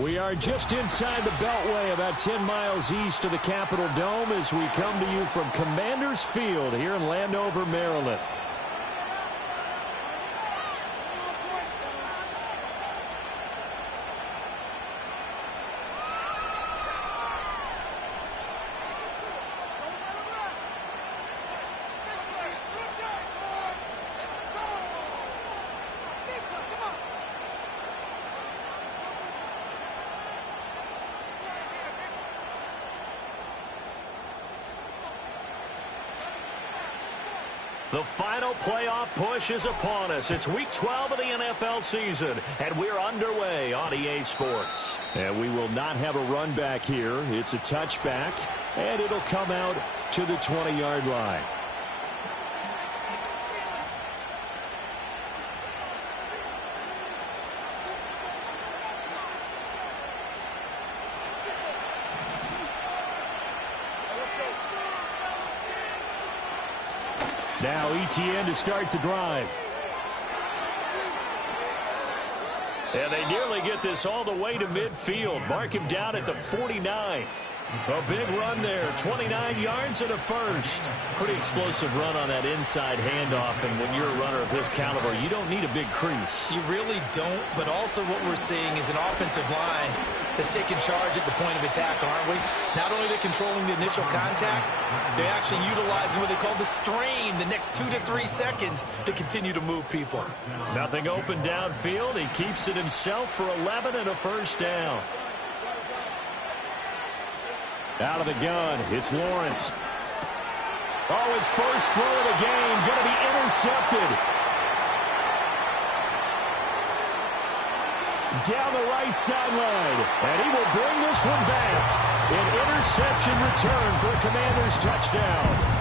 We are just inside the Beltway, about 10 miles east of the Capitol Dome, as we come to you from Commanders Field here in Landover, Maryland. The final playoff push is upon us. It's week 12 of the NFL season, and we're underway on EA Sports. And we will not have a run back here. It's a touchback, and it'll come out to the 20-yard line. Now ETN to start the drive. And they nearly get this all the way to midfield. Mark him down at the 49. A big run there, 29 yards and a first. Pretty explosive run on that inside handoff, and when you're a runner of his caliber, you don't need a big crease. You really don't, but also what we're seeing is an offensive line that's taking charge at the point of attack, aren't we? Not only are they controlling the initial contact, they're actually utilizing what they call the strain, the next 2 to 3 seconds, to continue to move people. Nothing open downfield. He keeps it himself for 11 and a first down. Out of the gun, it's Lawrence. Oh, his first throw of the game, going to be intercepted. Down the right sideline, and he will bring this one back. An interception return for a Commanders touchdown.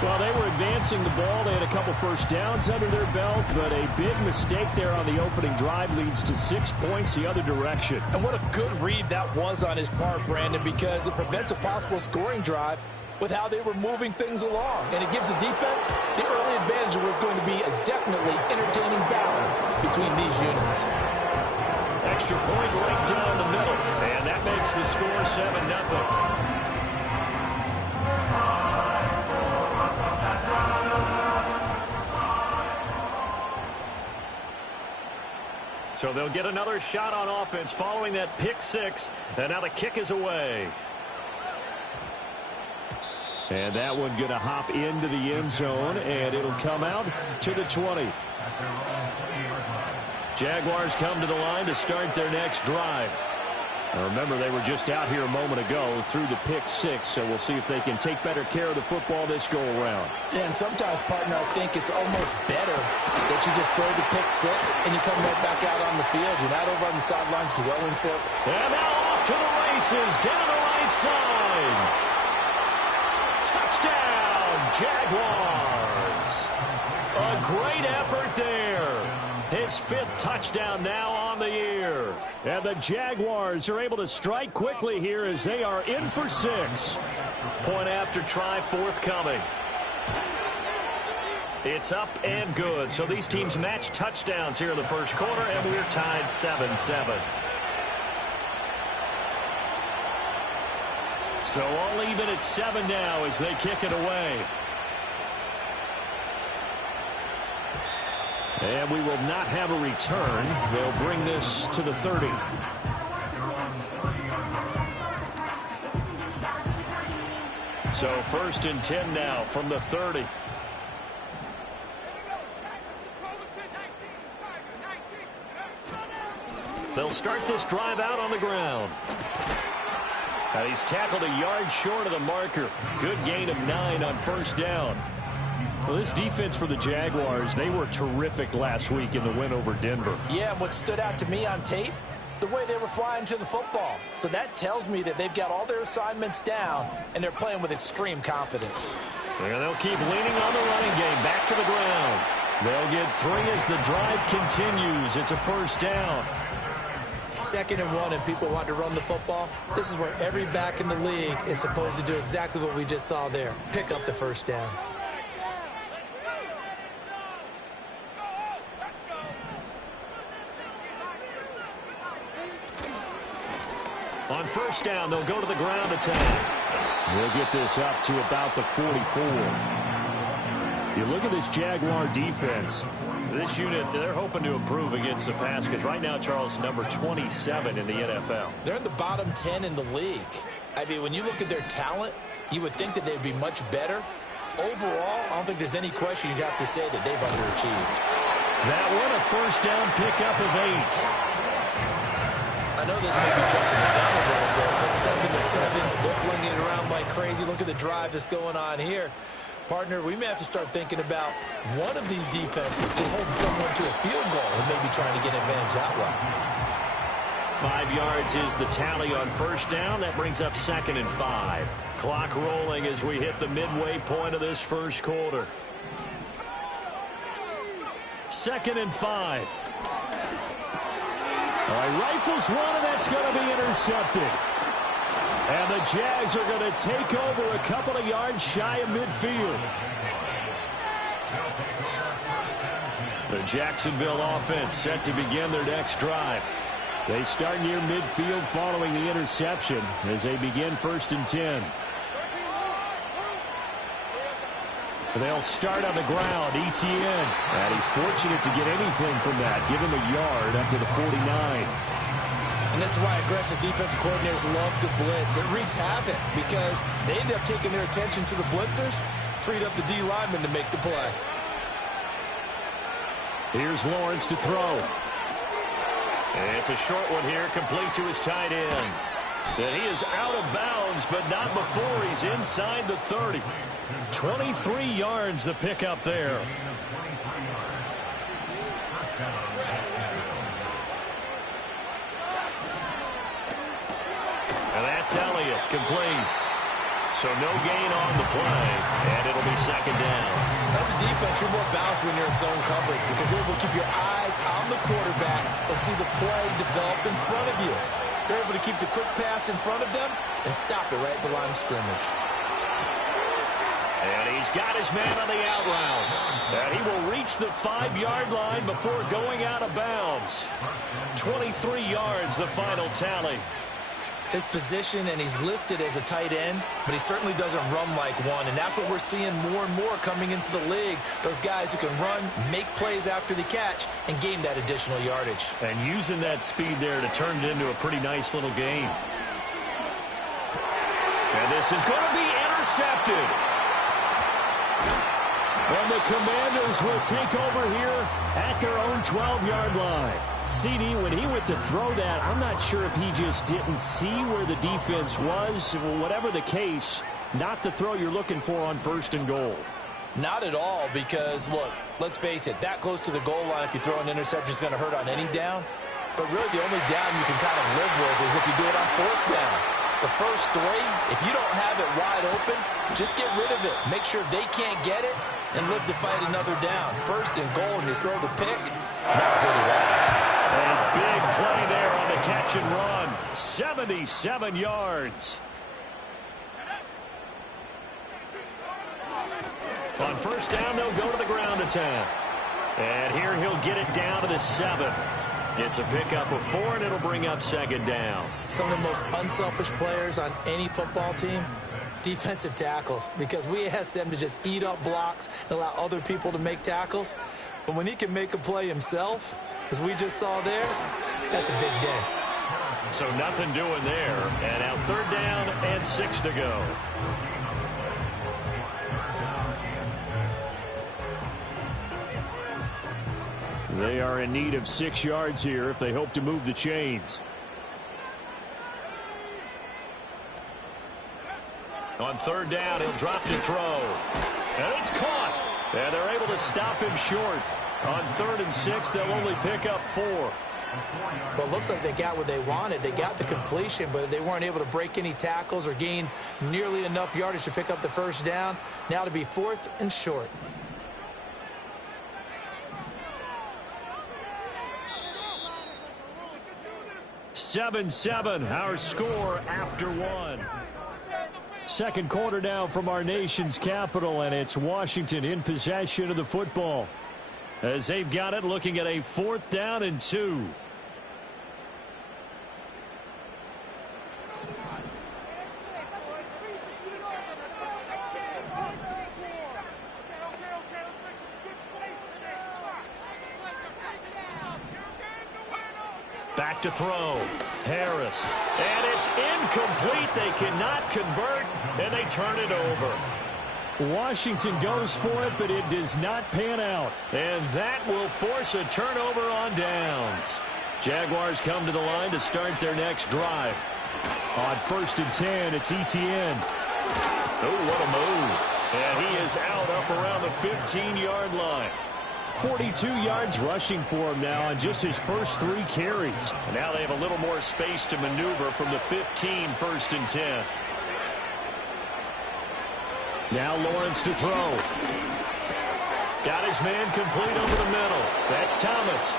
Well, they were advancing the ball. They had a couple first downs under their belt, but a big mistake there on the opening drive leads to 6 points the other direction. And what a good read that was on his part, Brandon, because it prevents a possible scoring drive with how they were moving things along. And it gives the defense the early advantage was going to be a definitely entertaining battle between these units. Extra point right down the middle, and that makes the score 7-0. So they'll get another shot on offense following that pick six, and now the kick is away. And that one going to hop into the end zone, and it'll come out to the 20. Jaguars come to the line to start their next drive. Now remember, they were just out here a moment ago through the pick six, so we'll see if they can take better care of the football this go-around. Yeah, and sometimes, partner, I think it's almost better that you just throw the pick six and you come right back out on the field. You're not over on the sidelines dwelling for it. And now off to the races, down the right side. Touchdown, Jaguars. A great effort there. His 5th touchdown now on the year. And the Jaguars are able to strike quickly here as they are in for 6. Point after try forthcoming. It's up and good. So these teams match touchdowns here in the first quarter, and we're tied 7-7. So all even at 7 now as they kick it away. And we will not have a return. They'll bring this to the 30. So 1st and 10 now from the 30. They'll start this drive out on the ground. Now he's tackled a yard short of the marker. Good gain of 9 on first down. Well, this defense for the Jaguars, they were terrific last week in the win over Denver. Yeah, and what stood out to me on tape, the way they were flying to the football. So that tells me that they've got all their assignments down, and they're playing with extreme confidence. And they'll keep leaning on the running game, back to the ground. They'll get 3 as the drive continues. It's a first down. 2nd and 1, and people want to run the football. This is where every back in the league is supposed to do exactly what we just saw there. Pick up the first down. On first down, they'll go to the ground attack. We'll get this up to about the 44. You look at this Jaguar defense. This unit, they're hoping to improve against the pass because right now, Charles, number 27 in the NFL. They're in the bottom 10 in the league. I mean, when you look at their talent, you would think that they'd be much better. Overall, I don't think there's any question you'd have to say that they've underachieved. That one, a first down pickup of 8. I know this may be jumping the gun a little bit, but 7-7, they're flinging it around like crazy. Look at the drive that's going on here. Partner, we may have to start thinking about one of these defenses just holding someone to a field goal and maybe trying to get an advantage that way. 5 yards is the tally on first down. That brings up 2nd and 5. Clock rolling as we hit the midway point of this first quarter. 2nd and 5. All right, rifles one, and that's going to be intercepted. And the Jags are going to take over a couple of yards shy of midfield. The Jacksonville offense set to begin their next drive. They start near midfield following the interception as they begin 1st and 10. They'll start on the ground, Etienne. And he's fortunate to get anything from that. Give him a yard up to the 49. And this is why aggressive defensive coordinators love to blitz. It wreaks havoc because they end up taking their attention to the blitzers, freed up the D lineman to make the play. Here's Lawrence to throw. And it's a short one here, complete to his tight end. And he is out of bounds, but not before he's inside the 30. 23 yards the pickup there. And that's Elliott, complete. So no gain on the play, and it'll be 2nd down. As a defense, you're more balanced when you're in zone coverage because you're able to keep your eyes on the quarterback and see the play develop in front of you. You're able to keep the quick pass in front of them and stop it right at the line of scrimmage. And he's got his man on the out route. And he will reach the 5-yard line before going out of bounds. 23 yards, the final tally. His position, and he's listed as a tight end, but he certainly doesn't run like one, and that's what we're seeing more and more coming into the league. Those guys who can run, make plays after the catch, and gain that additional yardage. And using that speed there to turn it into a pretty nice little game. And this is going to be intercepted. And the Commanders will take over here at their own 12-yard line. CD, when he went to throw that, I'm not sure if he just didn't see where the defense was. Whatever the case, not the throw you're looking for on 1st and goal. Not at all, because, look, let's face it, that close to the goal line, if you throw an interception, is going to hurt on any down. But really, the only down you can kind of live with is if you do it on 4th down. The first 3, if you don't have it wide open, just get rid of it. Make sure they can't get it and live to fight another down. 1st and goal, and you throw the pick, not good at all. A big play there on the catch and run. 77 yards. On 1st down, they'll go to the ground attack. And here he'll get it down to the 7. It's a pickup of 4, and it'll bring up 2nd down. Some of the most unselfish players on any football team, defensive tackles, because we ask them to just eat up blocks and allow other people to make tackles. But when he can make a play himself, as we just saw there, that's a big day. So nothing doing there. And now 3rd down and 6 to go. They are in need of 6 yards here if they hope to move the chains. On 3rd down, he'll drop to throw. And it's caught. And they're able to stop him short. On 3rd and 6, they'll only pick up 4. Well, it looks like they got what they wanted. They got the completion, but they weren't able to break any tackles or gain nearly enough yardage to pick up the 1st down. Now to be 4th and short. (7-7) our score after 1. Second quarter now from our nation's capital, and it's Washington in possession of the football as they've got it, looking at a 4th down and 2. back to throw. Harris. And it's incomplete. They cannot convert, and they turn it over. Washington goes for it, but it does not pan out. And that will force a turnover on downs. Jaguars come to the line to start their next drive. On 1st and 10, it's Etienne. Oh, what a move. And he is out up around the 15-yard line. 42 yards rushing for him now on just his first 3 carries. And now they have a little more space to maneuver from the 15, 1st and 10. Now Lawrence to throw. Got his man complete over the middle. That's Thomas.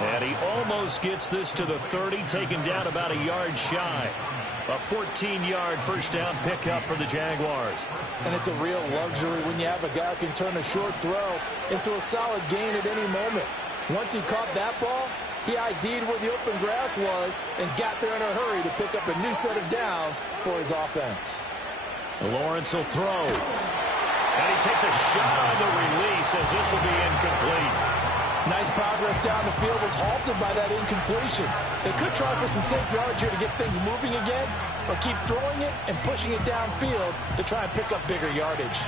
And he almost gets this to the 30, taken down about a yard shy. A 14-yard first down pickup for the Jaguars. And it's a real luxury when you have a guy who can turn a short throw into a solid gain at any moment. Once he caught that ball, he ID'd where the open grass was and got there in a hurry to pick up a new set of downs for his offense. Lawrence will throw. And he takes a shot on the release as this will be incomplete. Nice progress down the field was halted by that incompletion. They could try for some safe yards here to get things moving again, or keep throwing it and pushing it downfield to try and pick up bigger yardage.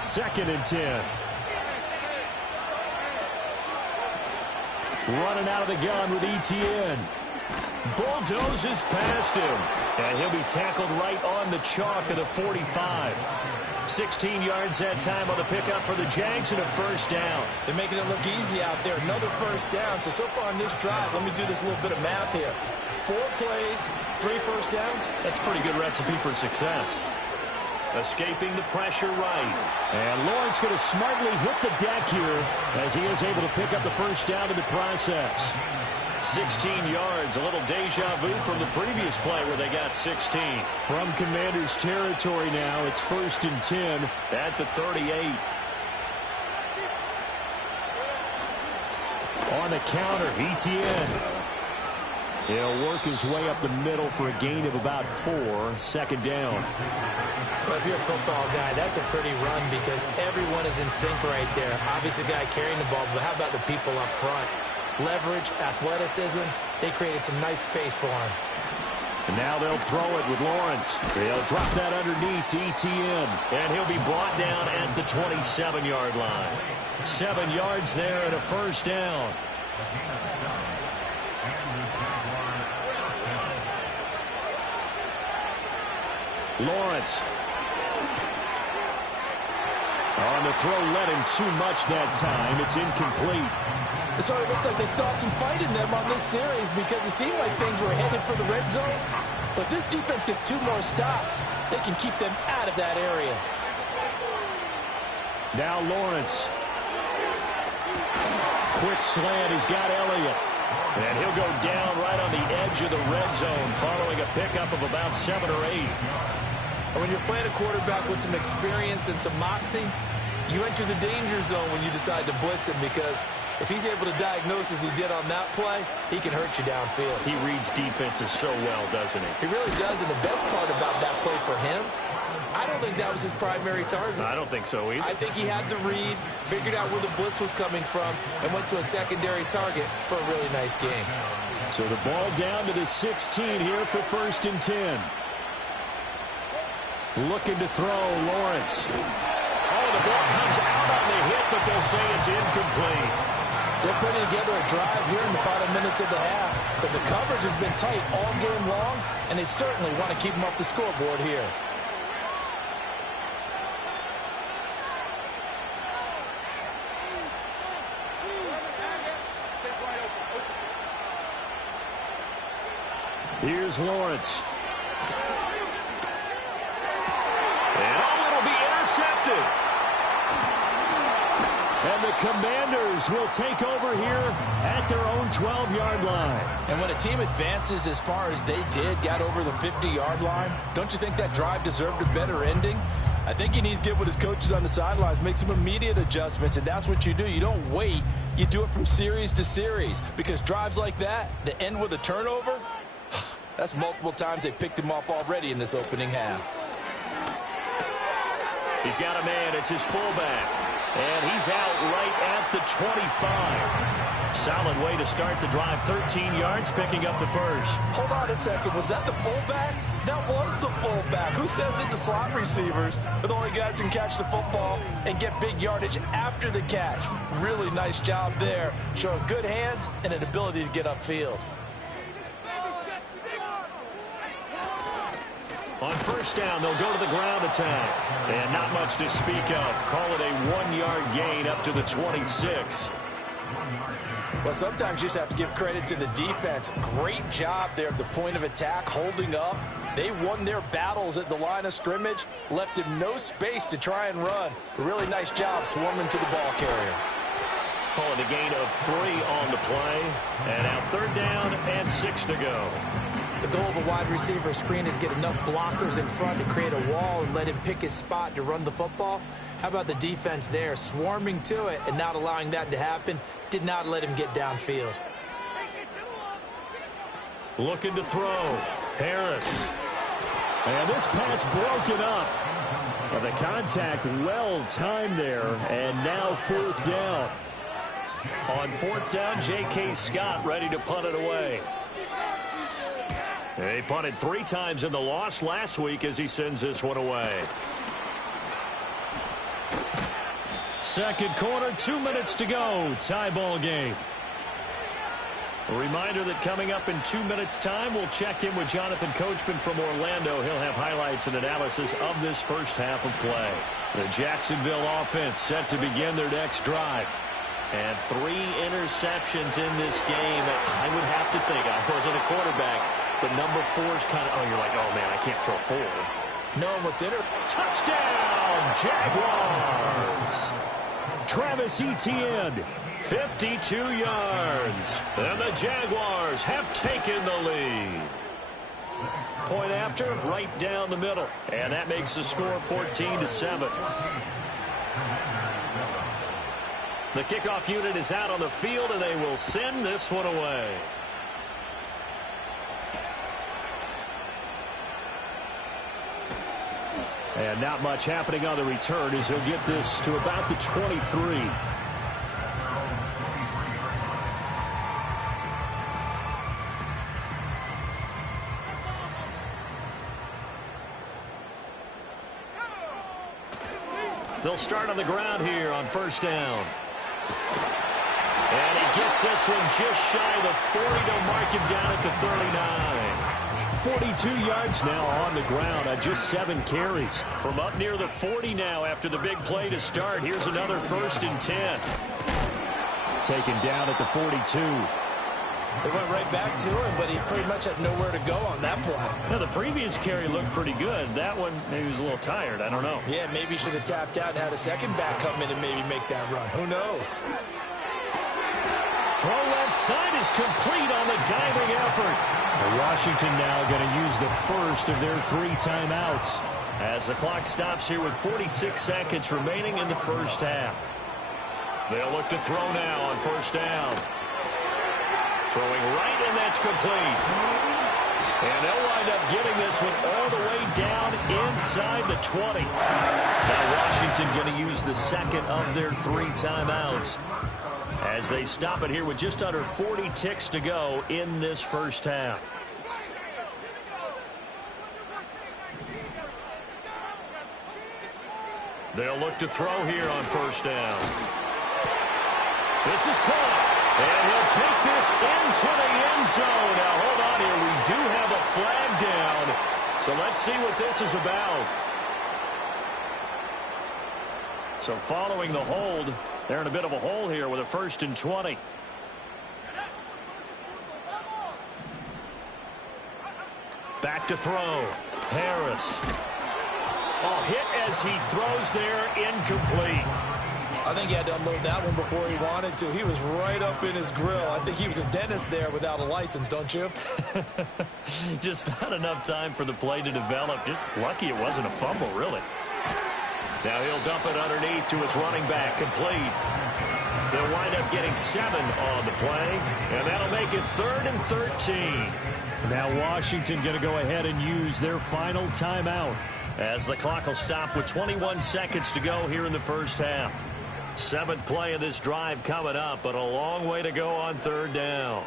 2nd and 10. Running out of the gun with Etienne. Bulldozes past him. And he'll be tackled right on the chalk of the 45. 16 yards that time on the pickup for the Jags and a first down. They're making it look easy out there. Another first down. So far on this drive, let me do this little bit of math here. 4 plays, 3 first downs. That's a pretty good recipe for success. Escaping the pressure right. And Lawrence going to smartly hit the deck here as he is able to pick up the first down in the process. 16 yards, a little deja vu from the previous play where they got 16. From Commanders territory now, it's 1st and 10 at the 38. On the counter, Etienne. He'll work his way up the middle for a gain of about 4, 2nd down. Well, if you're a football guy, that's a pretty run because everyone is in sync right there. Obviously, the guy carrying the ball, but how about the people up front? Leverage, athleticism, they created some nice space for him. And now they'll throw it with Lawrence. They'll drop that underneath to Etienne. And he'll be brought down at the 27-yard line. 7 yards there and a first down. Lawrence. On the throw, led him too much that time. It's incomplete. It sort of looks like they still have some fight in them on this series because it seemed like things were headed for the red zone. But if this defense gets 2 more stops, they can keep them out of that area. Now Lawrence. Quick slant. He's got Elliott. And he'll go down right on the edge of the red zone following a pickup of about 7 or 8. When you're playing a quarterback with some experience and some moxie, you enter the danger zone when you decide to blitz him because if he's able to diagnose as he did on that play, he can hurt you downfield. He reads defenses so well, doesn't he? He really does, and the best part about that play for him, I don't think that was his primary target. I don't think so either. I think he had the read, figured out where the blitz was coming from, and went to a secondary target for a really nice game. So the ball down to the 16 here for 1st and 10. Looking to throw, Lawrence. Oh, the ball comes out on the hit, but they'll say it's incomplete. They're putting together a drive here in the final minutes of the half, but the coverage has been tight all game long, and they certainly want to keep them off the scoreboard here. Here's Lawrence. And it'll be intercepted. And the Commanders will take over here at their own 12-yard line. And when a team advances as far as they did, got over the 50-yard line, don't you think that drive deserved a better ending? I think he needs to get with his coaches on the sidelines, make some immediate adjustments, and that's what you do. You don't wait. You do it from series to series because drives like that end with a turnover, that's multiple times they picked him off already in this opening half. He's got a man. It's his fullback. And he's out right at the 25. Solid way to start the drive. 13 yards, picking up the first. Hold on a second. Was that the fullback? That was the fullback. Who says it to slot receivers are the only guys who can catch the football and get big yardage after the catch? Really nice job there, showing good hands and an ability to get upfield. On first down, they'll go to the ground attack. And not much to speak of. Call it a 1-yard gain up to the 26. Well, sometimes you just have to give credit to the defense. Great job there at the point of attack, holding up. They won their battles at the line of scrimmage, left him no space to try and run. A really nice job swarming to the ball carrier. Call it a gain of 3 on the play. And now third down and 6 to go. The goal of a wide receiver screen is get enough blockers in front to create a wall and let him pick his spot to run the football. How about the defense there, swarming to it and not allowing that to happen? Did not let him get downfield. Looking to throw. Harris. And this pass broken up. But the contact well timed there. And now fourth down. On fourth down, J.K. Scott ready to punt it away. He punted 3 times in the loss last week as he sends this one away. Second quarter, 2 minutes to go. Tie ball game. A reminder that coming up in 2 minutes' time, we'll check in with Jonathan Coachman from Orlando. He'll have highlights and analysis of this first half of play. The Jacksonville offense set to begin their next drive. And 3 interceptions in this game. I would have to think, I wasn't a quarterback, but number 4 is kind of, you're like, oh, man, I can't throw 4. No, what's in it? Touchdown, Jaguars. Travis Etienne, 52 yards. And the Jaguars have taken the lead. Point after, right down the middle. And that makes the score 14-7. The kickoff unit is out on the field, and they will send this one away. And not much happening on the return as he'll get this to about the 23. They'll start on the ground here on first down. And he gets this one just shy of the 40 to mark him down at the 39. 42 yards now on the ground on just 7 carries. From up near the 40 now after the big play to start. Here's another 1st and 10. Taken down at the 42. They went right back to him, but he pretty much had nowhere to go on that play. Now, the previous carry looked pretty good. That one, maybe he was a little tired. I don't know. Yeah, maybe he should have tapped out and had a second back come in and maybe make that run. Who knows? Throw left side is complete on the diving effort. And Washington now going to use the first of their 3 timeouts as the clock stops here with 46 seconds remaining in the first half. They'll look to throw now on first down. Throwing right, and that's complete. And they'll wind up getting this one all the way down inside the 20. Now Washington going to use the second of their 3 timeouts as they stop it here with just under 40 ticks to go in this first half. They'll look to throw here on first down. This is caught. And he'll take this into the end zone. Now, hold on here. We do have a flag down. So let's see what this is about. So following the hold, they're in a bit of a hole here with a 1st and 20. Back to throw. Harris. Oh, hit as he throws there, incomplete. I think he had to unload that one before he wanted to. He was right up in his grill. I think he was a dentist there without a license, don't you? Just not enough time for the play to develop. Just lucky it wasn't a fumble, really. Now he'll dump it underneath to his running back, complete. They'll wind up getting 7 on the play, and that'll make it 3rd and 13. Now Washington going to go ahead and use their final timeout as the clock will stop with 21 seconds to go here in the first half. Seventh play of this drive coming up, but a long way to go on third down.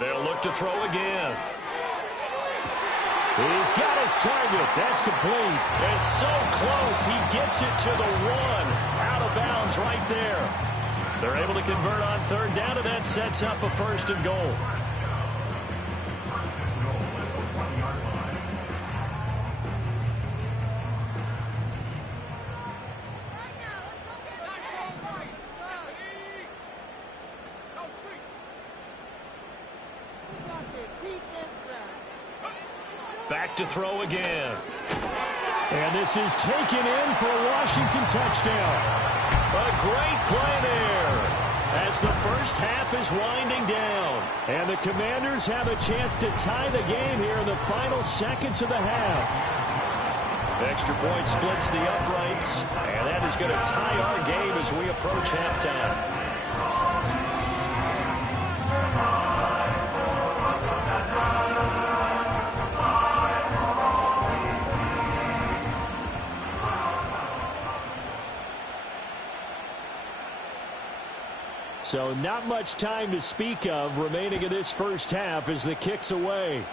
They'll look to throw again. He's got his target. That's complete. It's so close. He gets it to the one. Out of bounds right there. They're able to convert on third down, and that sets up a first and goal. Back to throw again. And this is taken in for a Washington touchdown. A great play there as the first half is winding down. And the Commanders have a chance to tie the game here in the final seconds of the half. Extra point splits the uprights, and that is going to tie our game as we approach halftime. So not much time to speak of remaining in this first half as the kick's away.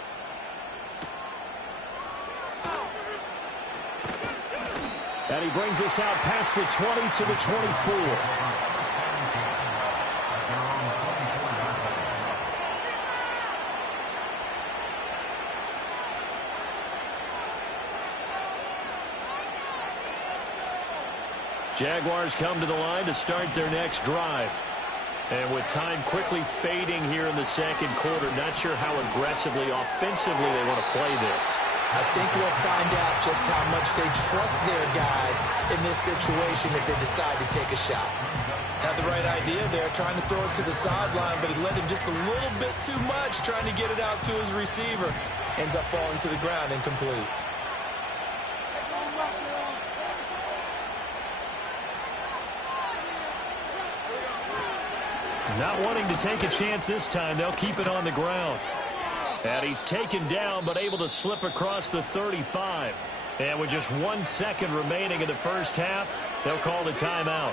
And he brings us out past the 20 to the 24. Jaguars come to the line to start their next drive. And with time quickly fading here in the second quarter, not sure how aggressively, offensively they want to play this. I think we'll find out just how much they trust their guys in this situation if they decide to take a shot. Had the right idea there, trying to throw it to the sideline, but he led him just a little bit too much, trying to get it out to his receiver. Ends up falling to the ground incomplete. Not wanting to take a chance this time, they'll keep it on the ground. And he's taken down, but able to slip across the 35. And with just 1 second remaining in the first half, they'll call the timeout.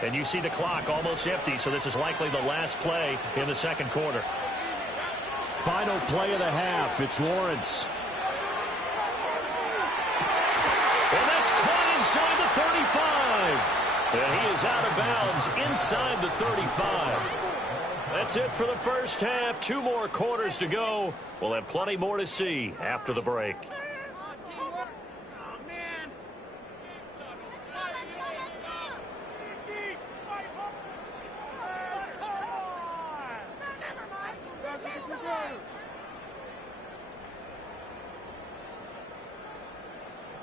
And you see the clock almost empty, so this is likely the last play in the second quarter. Final play of the half. It's Lawrence. And that's caught inside the 35. And he is out of bounds inside the 35. That's it for the first half. 2 more quarters to go. We'll have plenty more to see after the break.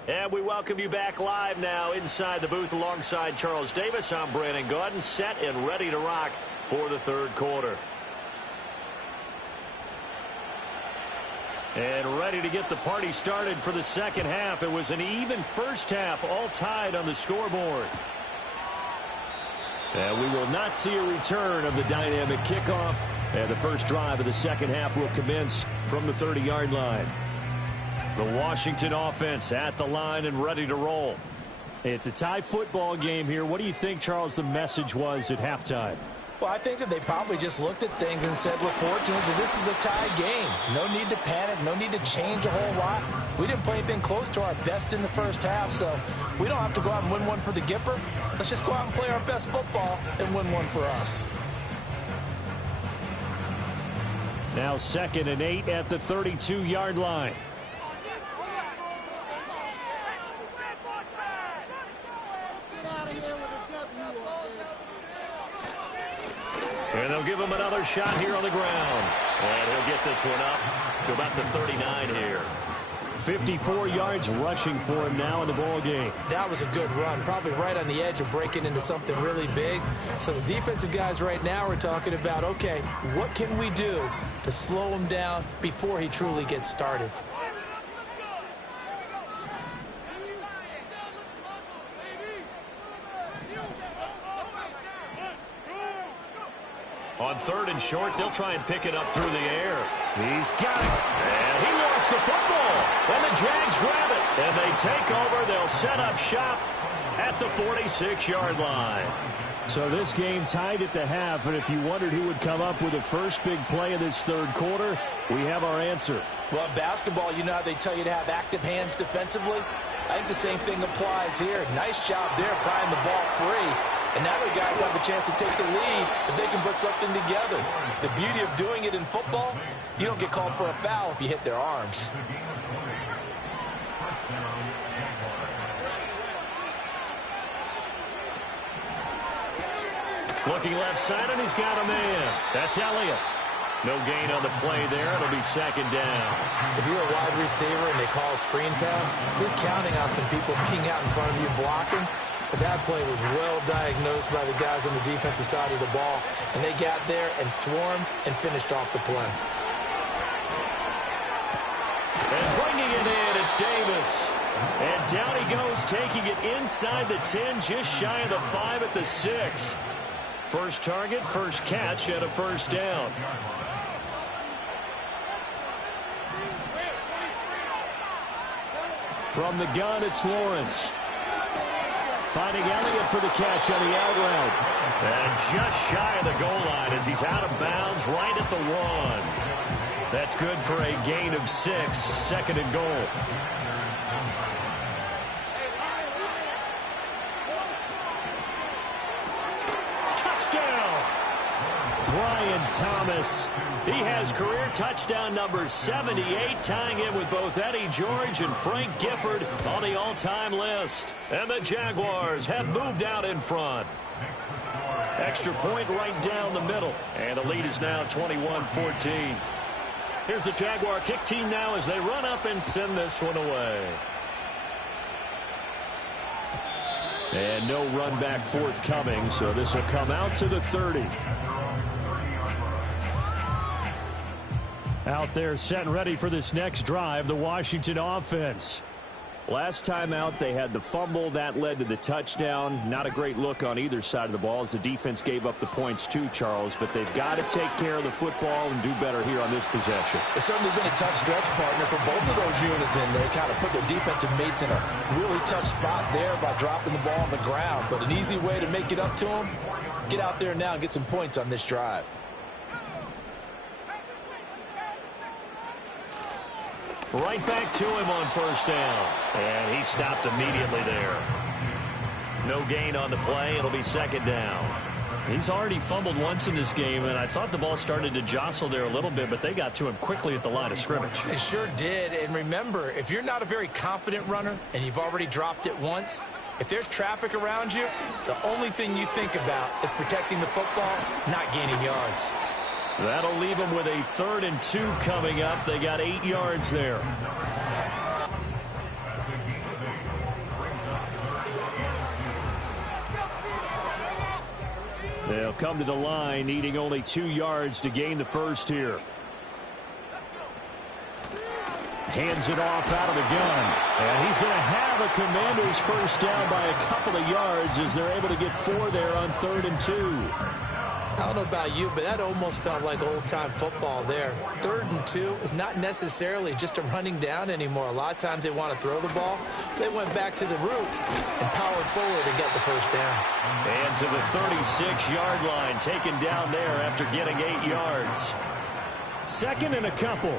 And we welcome you back live now inside the booth alongside Charles Davis. I'm Brandon Gaudin, set and ready to rock for the third quarter. And ready to get the party started for the second half. It was an even first half, all tied on the scoreboard. And we will not see a return of the dynamic kickoff. And the first drive of the second half will commence from the 30-yard line. The Washington offense at the line and ready to roll. It's a tie football game here. What do you think, Charles, the message was at halftime? Well, I think that they probably just looked at things and said, we're fortunate that this is a tie game. No need to panic. No need to change a whole lot. We didn't play anything close to our best in the first half, so we don't have to go out and win one for the Gipper. Let's just go out and play our best football and win one for us. Now 2nd and 8 at the 32-yard line. And they'll give him another shot here on the ground. And he'll get this one up to about the 39 here. 54 yards rushing for him now in the ball game. That was a good run, probably right on the edge of breaking into something really big. So the defensive guys right now are talking about, okay, what can we do to slow him down before he truly gets started? On 3rd and short, they'll try and pick it up through the air. He's got it. And he lost the football. And the Jags grab it. And they take over. They'll set up shop at the 46-yard line. So this game tied at the half. And if you wondered who would come up with the first big play of this third quarter, we have our answer. Well, in basketball, you know how they tell you to have active hands defensively? I think the same thing applies here. Nice job there prying the ball free. And now the guys have a chance to take the lead if they can put something together. The beauty of doing it in football, you don't get called for a foul if you hit their arms. Looking left side, and he's got a man. That's Elliott. No gain on the play there. It'll be 2nd down. If you're a wide receiver and they call a screen pass, you're counting on some people being out in front of you blocking. But that play was well diagnosed by the guys on the defensive side of the ball. And they got there and swarmed and finished off the play. And bringing it in, it's Davis. And down he goes, taking it inside the 10, just shy of the 5 at the 6. First target, first catch, and a 1st down. From the gun, it's Lawrence. Finding Elliott for the catch on the out route. And just shy of the goal line as he's out of bounds right at the 1. That's good for a gain of 6, 2nd and goal. Touchdown! Brian Thomas. He has career touchdown number 78, tying it with both Eddie George and Frank Gifford on the all-time list. And the Jaguars have moved out in front. Extra point right down the middle. And the lead is now 21-14. Here's the Jaguar kick team now as they run up and send this one away. And no run back forthcoming, so this will come out to the 30. Out there set and ready for this next drive, the Washington offense. Last time out, they had the fumble. That led to the touchdown. Not a great look on either side of the ball as the defense gave up the points too, Charles. But they've got to take care of the football and do better here on this possession. It's certainly been a tough stretch, partner, for both of those units in there. Kind of put their defensive mates in a really tough spot there by dropping the ball on the ground. But an easy way to make it up to them, get out there now and get some points on this drive. Right back to him on 1st down. And he stopped immediately there. No gain on the play. It'll be 2nd down. He's already fumbled once in this game, and I thought the ball started to jostle there a little bit, but they got to him quickly at the line of scrimmage. They sure did. And remember, if you're not a very confident runner and you've already dropped it once, if there's traffic around you, the only thing you think about is protecting the football, not gaining yards. That'll leave them with a 3rd and 2 coming up. They got 8 yards there. They'll come to the line, needing only 2 yards to gain the first here. Hands it off out of the gun. And he's going to have a Commander's first down by a couple of yards as they're able to get 4 there on 3rd and 2. I don't know about you, but that almost felt like old-time football there. 3rd and 2 is not necessarily just a running down anymore. A lot of times they want to throw the ball. They went back to the roots and powered forward and got the first down. And to the 36-yard line, taken down there after getting 8 yards. 2nd and a couple.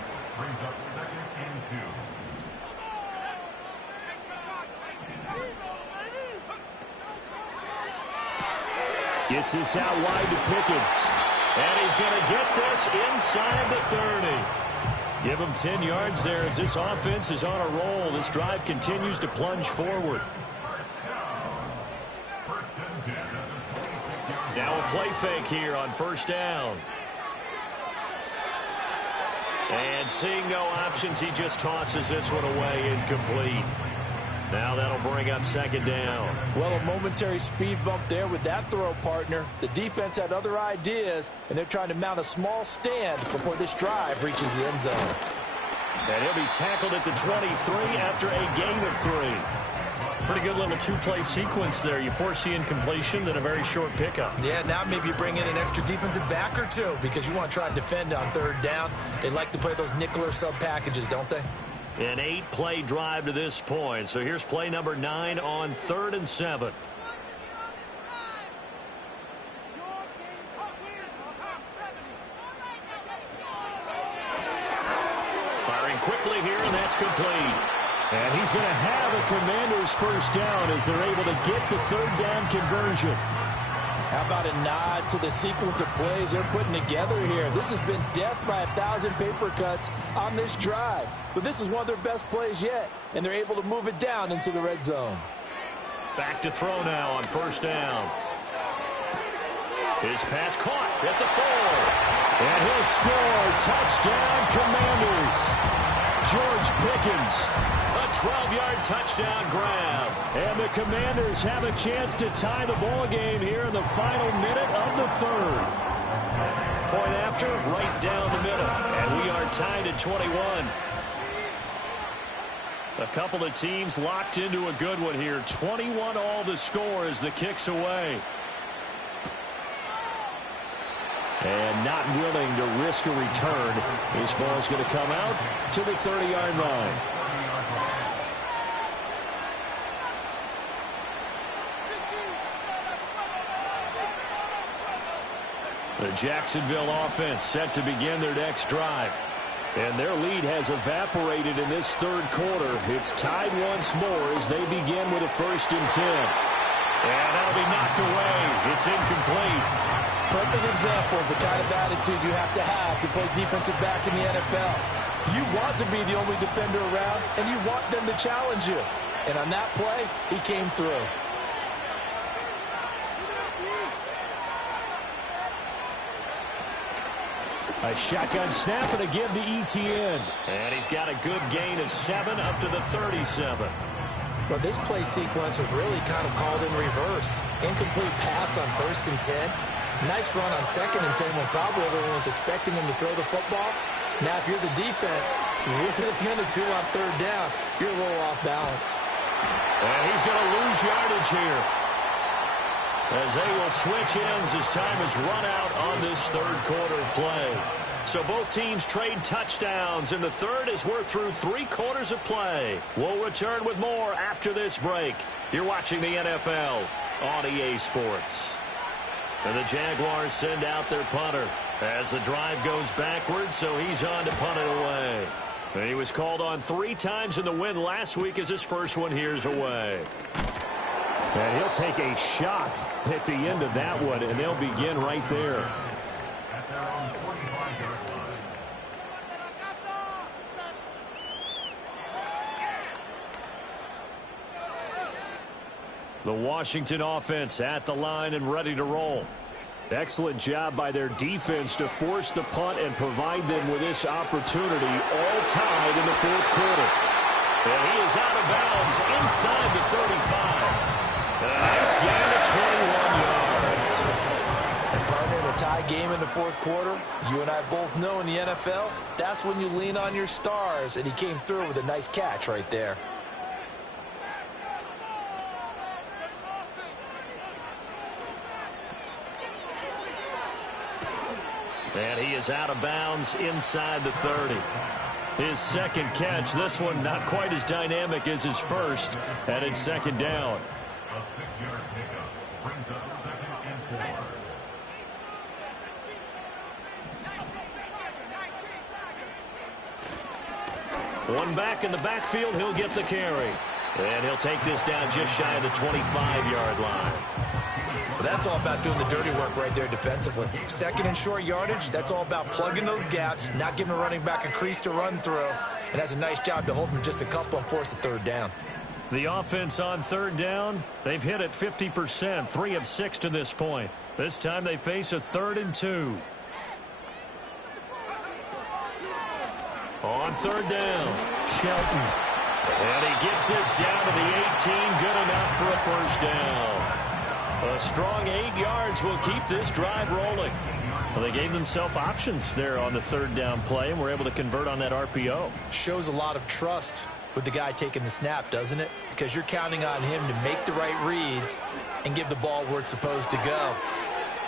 Gets this out wide to Pickens. And he's going to get this inside the 30. Give him 10 yards there as this offense is on a roll. This drive continues to plunge forward. Now a play fake here on 1st down. And seeing no options, he just tosses this one away, incomplete. Now that'll bring up second down. Well, a momentary speed bump there with that throw, partner. The defense had other ideas, and they're trying to mount a small stand before this drive reaches the end zone. And he'll be tackled at the 23 after a gain of 3. Pretty good little two-play sequence there. You force the incompletion, then a very short pickup. Yeah, now maybe you bring in an extra defensive back or two because you want to try to defend on third down. They like to play those nickel or sub packages, don't they? An 8-play drive to this point. So here's play number 9 on 3rd and 7. Firing quickly here, and that's complete. And he's going to have a Commander's first down as they're able to get the third down conversion. How about a nod to the sequence of plays they're putting together here? This has been death by 1,000 paper cuts on this drive. But this is one of their best plays yet, and they're able to move it down into the red zone. Back to throw now on first down. His pass caught at the 4. And he'll score. Touchdown, Commanders. George Pickens, a 12-yard touchdown grab. And the Commanders have a chance to tie the ball game here in the final minute of the 3rd. Point after, right down the middle. And we are tied at 21. A couple of teams locked into a good one here. 21 all the score as the kick's away. And not willing to risk a return. This ball's going to come out to the 30-yard line. The Jacksonville offense set to begin their next drive. And their lead has evaporated in this 3rd quarter. It's tied once more as they begin with a 1st and 10. And that'll be knocked away. It's incomplete. Perfect example of the kind of attitude you have to play defensive back in the NFL. You want to be the only defender around, and you want them to challenge you. And on that play, he came through. A shotgun snap and a give to ETN. And he's got a good gain of 7 up to the 37. Well, this play sequence was really kind of called in reverse. Incomplete pass on 1st and 10. Nice run on 2nd and 10 when probably everyone was expecting him to throw the football. Now, if you're the defense, what are they going to do on 3rd down? You're a little off balance. And he's going to lose yardage here, as they will switch ends as time is run out on this 3rd quarter of play. So both teams trade touchdowns in the 3rd as we're through 3 quarters of play. We'll return with more after this break. You're watching the NFL on EA Sports. And the Jaguars send out their punter as the drive goes backwards, so he's on to punt it away. And he was called on 3 times in the win last week as his first one here's away. And he'll take a shot at the end of that one, and they'll begin right there. The Washington offense at the line and ready to roll. Excellent job by their defense to force the punt and provide them with this opportunity, all tied in the 4th quarter. And he is out of bounds inside the 35. And a nice gain of 21 yards. And partner, in a tie game in the 4th quarter, you and I both know in the NFL, that's when you lean on your stars. And he came through with a nice catch right there. And he is out of bounds inside the 30. His 2nd catch, this one not quite as dynamic as his first, and it's 2nd down. A 6-yard pickup brings up 2nd and 4. One back in the backfield, he'll get the carry. And he'll take this down just shy of the 25-yard line. Well, that's all about doing the dirty work right there defensively. 2nd and short yardage, that's all about plugging those gaps, not giving a running back a crease to run through, and has a nice job to hold him just a couple and force the 3rd down. The offense on 3rd down, they've hit it 50%, 3 of 6 to this point. This time they face a 3rd and 2. On third down, Shelton. And he gets this down to the 18. Good enough for a first down. A strong 8 yards will keep this drive rolling. Well, they gave themselves options there on the third down play and were able to convert on that RPO. Shows a lot of trust with the guy taking the snap, doesn't it? Because you're counting on him to make the right reads and give the ball where it's supposed to go.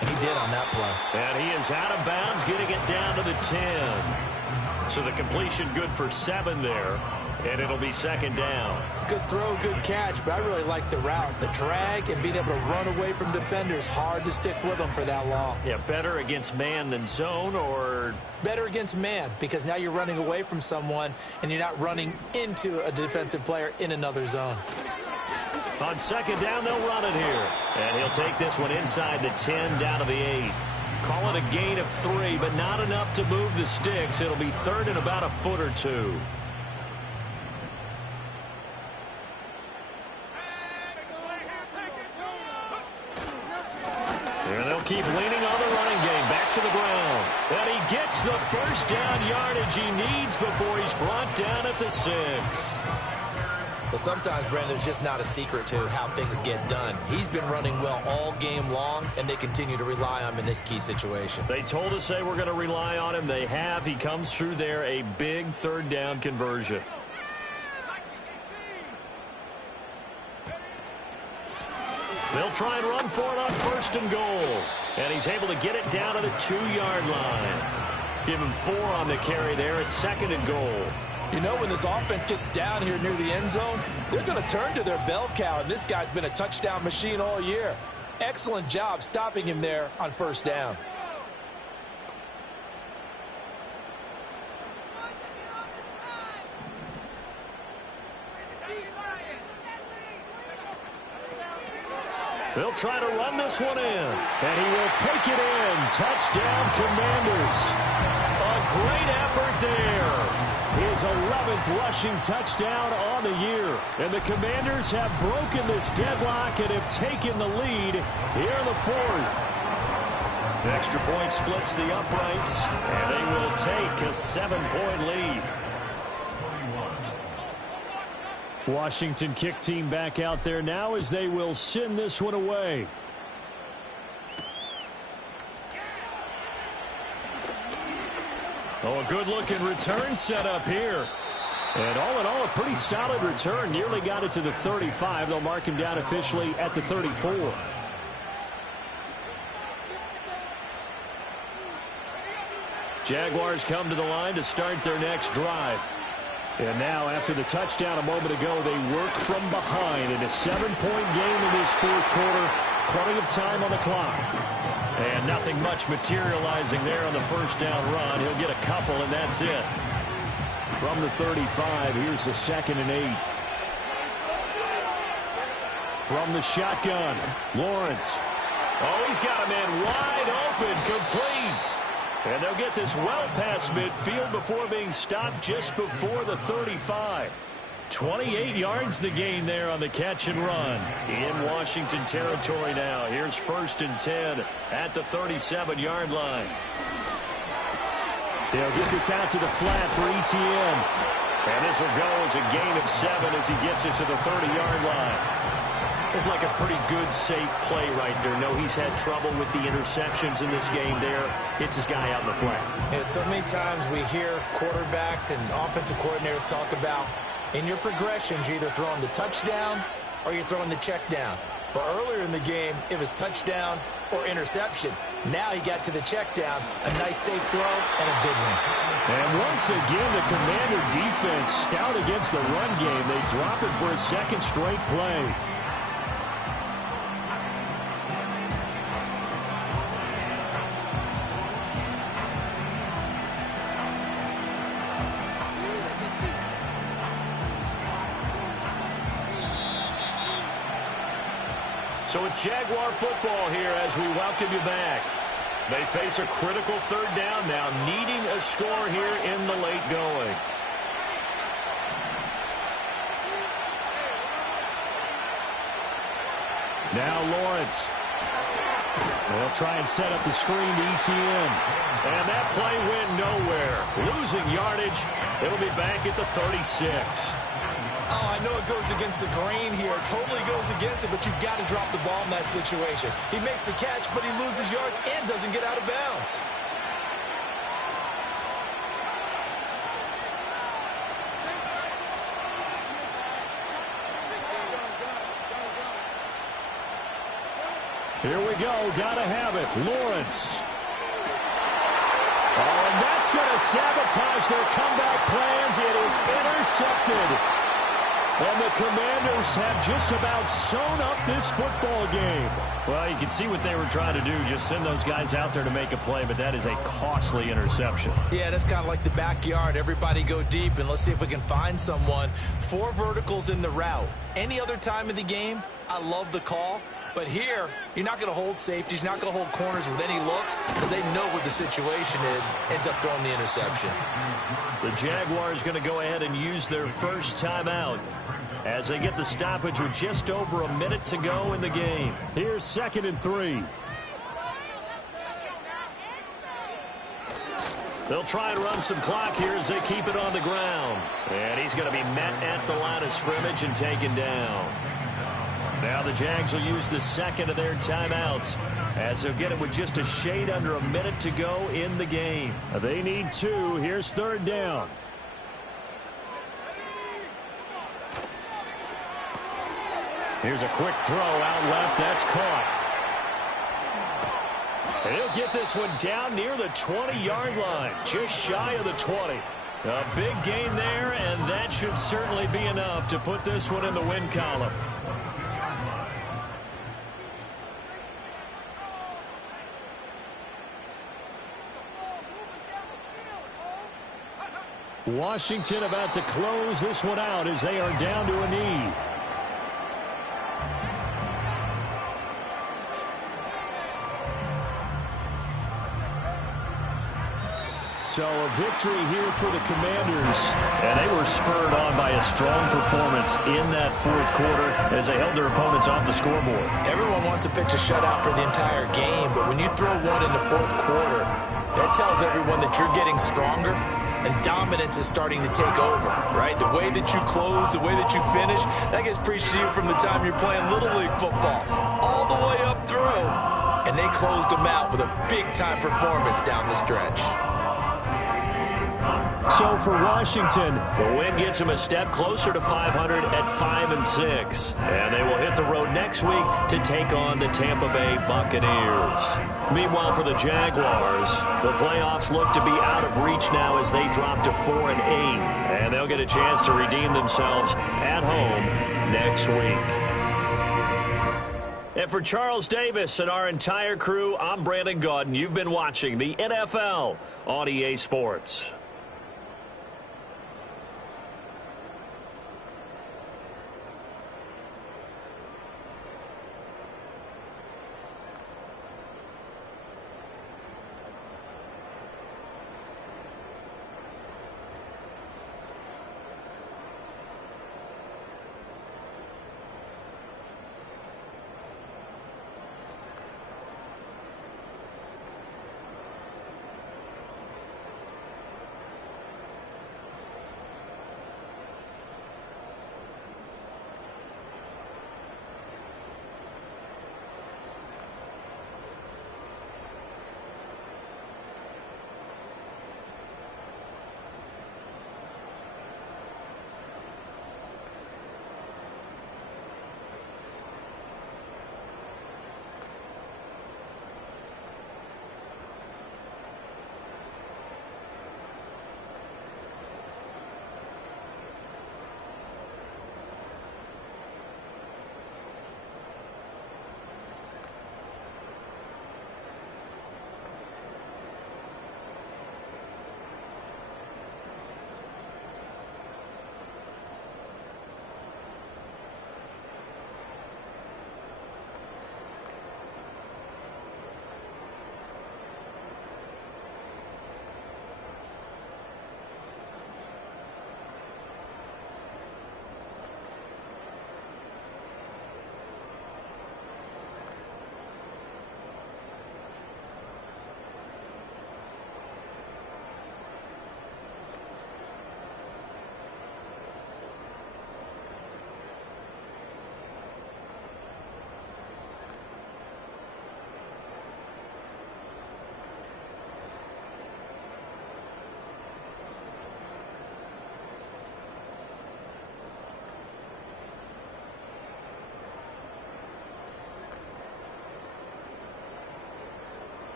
And he did on that play. And he is out of bounds, getting it down to the 10. So the completion good for 7 there. And it'll be second down. Good throw, good catch, but I really like the route. The drag and being able to run away from defenders. Hard to stick with them for that long. Yeah, better against man than zone, or? Better against man, because now you're running away from someone and you're not running into a defensive player in another zone. On second down, they'll run it here. And he'll take this one inside the 10, down to the 8. Call it a gain of 3, but not enough to move the sticks. It'll be third and about a foot or 2. And they'll keep leaning on the running game. Back to the ground. And he gets the first down yardage he needs before he's brought down at the 6. Well, sometimes, Brandon, there's just not a secret to how things get done. He's been running well all game long, and they continue to rely on him in this key situation. They told us they were going to rely on him. They have. He comes through there, a big third down conversion. They'll try and run for it on first and goal. And he's able to get it down to the 2-yard line. Give him 4 on the carry there at second and goal. You know, when this offense gets down here near the end zone, they're going to turn to their bell cow, and this guy's been a touchdown machine all year. Excellent job stopping him there on first down. They'll try to run this one in. And he will take it in. Touchdown, Commanders. A great effort there. His 11th rushing touchdown on the year. And the Commanders have broken this deadlock and have taken the lead here in the 4th. The extra point splits the uprights, and they will take a 7-point lead. Washington kick team back out there now as they will send this one away. Oh, a good-looking return set up here. And all in all, a pretty solid return. Nearly got it to the 35. They'll mark him down officially at the 34. Jaguars come to the line to start their next drive. And now, after the touchdown a moment ago, they work from behind in a 7-point game in this 4th quarter. Plenty of time on the clock. And nothing much materializing there on the first down run. He'll get a couple, and that's it. From the 35, here's the 2nd and 8. From the shotgun, Lawrence. Oh, he's got a man wide open, complete. And they'll get this well past midfield before being stopped just before the 35. 28 yards the gain there on the catch and run. In Washington territory now. Here's 1st and 10 at the 37-yard line. They'll get this out to the flat for Etienne. And this will go as a gain of 7 as he gets it to the 30-yard line. Looked like a pretty good, safe play right there. No, he's had trouble with the interceptions in this game there. Hits his guy out in the flat. Yeah, so many times we hear quarterbacks and offensive coordinators talk about in your progressions, you're either throwing the touchdown or you're throwing the check down. But earlier in the game, it was touchdown or interception. Now he got to the check down, a nice safe throw, and a good one. And once again, the Commander defense stout against the run game. They drop it for a second straight play. So it's Jaguar football here as we welcome you back. They face a critical third down now, needing a score here in the late going. Now Lawrence. They'll try and set up the screen to ETN. And that play went nowhere. Losing yardage. It'll be back at the 36. Oh, I know it goes against the grain here. Totally goes against it, but you've got to drop the ball in that situation. He makes the catch, but he loses yards and doesn't get out of bounds. Here we go. Gotta have it. Lawrence. Oh, and that's going to sabotage their comeback plans. It is intercepted. And the Commanders have just about sewn up this football game. Well, you can see what they were trying to do. Just send those guys out there to make a play, but that is a costly interception. Yeah, that's kind of like the backyard. Everybody go deep, and let's see if we can find someone. 4 verticals in the route. Any other time of the game, I love the call. But here, you're not going to hold safeties, you're not going to hold corners with any looks because they know what the situation is, ends up throwing the interception. The Jaguars going to go ahead and use their first timeout as they get the stoppage with just over a minute to go in the game. Here's 2nd and 3. They'll try and run some clock here as they keep it on the ground. And he's going to be met at the line of scrimmage and taken down. Now the Jags will use the second of their timeouts as they'll get it with just a shade under a minute to go in the game. They need 2. Here's 3rd down. Here's a quick throw out left. That's caught. And he'll get this one down near the 20-yard line, just shy of the 20. A big gain there, and that should certainly be enough to put this one in the win column. Washington about to close this one out as they are down to a knee. So a victory here for the Commanders. And they were spurred on by a strong performance in that 4th quarter as they held their opponents off the scoreboard. Everyone wants to pitch a shutout for the entire game, but when you throw one in the 4th quarter, that tells everyone that you're getting stronger and dominance is starting to take over, right? The way that you close, the way that you finish, that gets preached to you from the time you're playing Little League football all the way up through. And they closed them out with a big-time performance down the stretch. So for Washington, the win gets them a step closer to 500 at 5-6. And they will hit the road next week to take on the Tampa Bay Buccaneers. Meanwhile, for the Jaguars, the playoffs look to be out of reach now as they drop to 4-8. And they'll get a chance to redeem themselves at home next week. And for Charles Davis and our entire crew, I'm Brandon Gaudin. You've been watching the NFL on EA Sports.